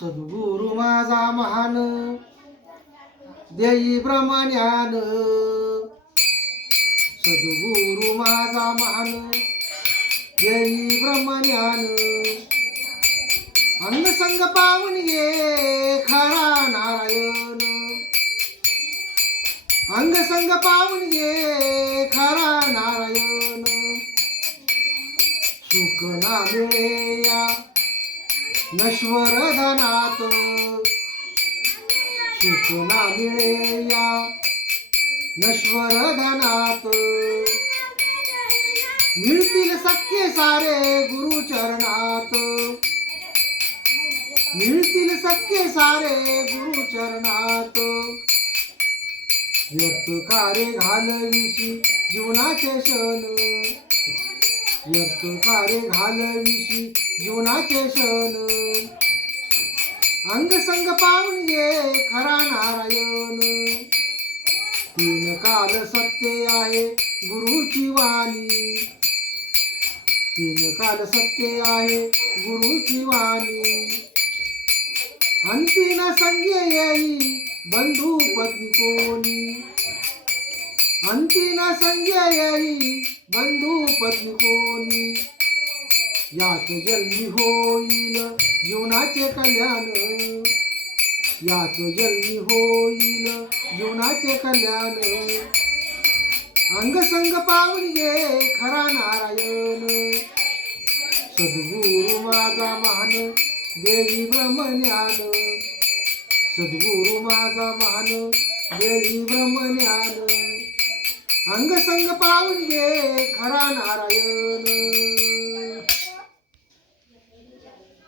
सद्गुरु माझा महान देई ब्रह्मज्ञान, सद्गुरु माझा महान देई ब्रह्मज्ञान. अंगसंग पावून ये खरा नारायण, अंगसंग पावून ये खरा नारायण. सुख ना मिळे या नश्वर धनात, सुख ना मिळे या नश्वर धनात. मिळतील सख्खे सारे गुरु चरणात, मिळतील सख्खे सारे गुरु चरणात. व्यर्थ कार्य घालविशी जीवनाचे क्षण, व्यर्थ कार्य घालविशी जीवनाचे क्षण. अंगसंग पावून ये खरा नारायण, तीन काल सत्य आहे गुरुची वाणी, तीन काल सत्य आहे गुरुची वाणी. अंतिम संज्ञ येई बंधू पत्नी कोणी, अंतिम संज्ञ येई बंधू पत्नी कोणी. याच जन्मी होईल जीवनाचे कल्याण, याच जन्मी होईल जीवनाचे कल्याण. अंगसंग पावून ये खरा नारायण, सद्गुरु माझा महान देई ब्रह्मज्ञान, सद्गुरु माझा महान देई ब्रह्मज्ञान. अंगसंग पावून ये खरा नारायण.